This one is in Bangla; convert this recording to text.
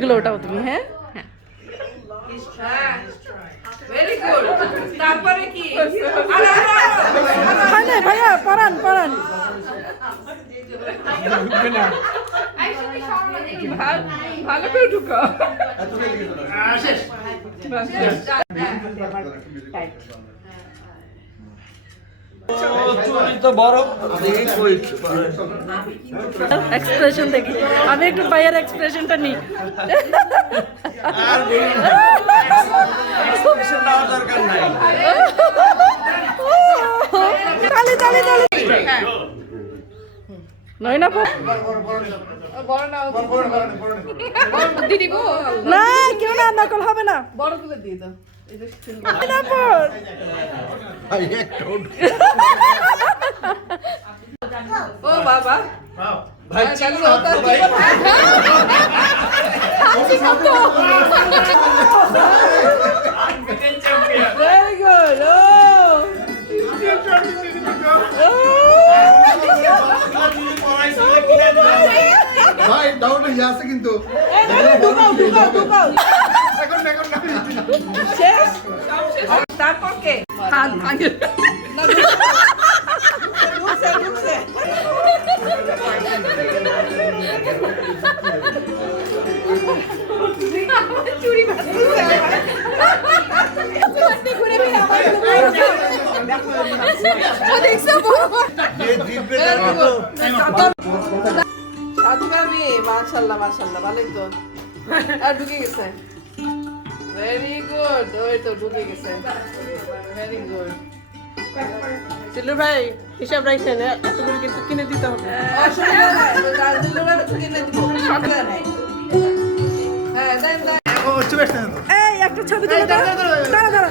ছবিগুলো ওটাও তুমি। হ্যাঁ ভেরি গুড। তারপরে কি? হয় না ভাইয়া, পড়ান পড়ান। ভালো করে ঢুকো। এক্সপ্রেশন দেখি, আমি একটু ভাইয়ার এক্সপ্রেশনটা নিই। তালি তালি তালি। নয় না না, কেউ না, নকল হবে না। বড় তুলে দিয়ে দাও। ও বাবা ভাই ভেরি গুড। ভাই ডাউট হয়ে আছে কিন্তু শেষ। তারপর কে? হাত ভাঙে। ঢুকছে। চুরি বাঁচতেছে। মাশাআল্লাহ মাশাআল্লাহ, ভালোই তো। আর ঢুকে গেছে। Very good. ওই তো ঢুকে গেছে। Very good. সিল্লু ভাই হিসাব রাখছেন, এতগুলো কিন্তু কিনে দিতে হবে। হ্যাঁ দেন দেন। এই একটা ছবি তুলে দাও। দাঁড়া দাঁড়া।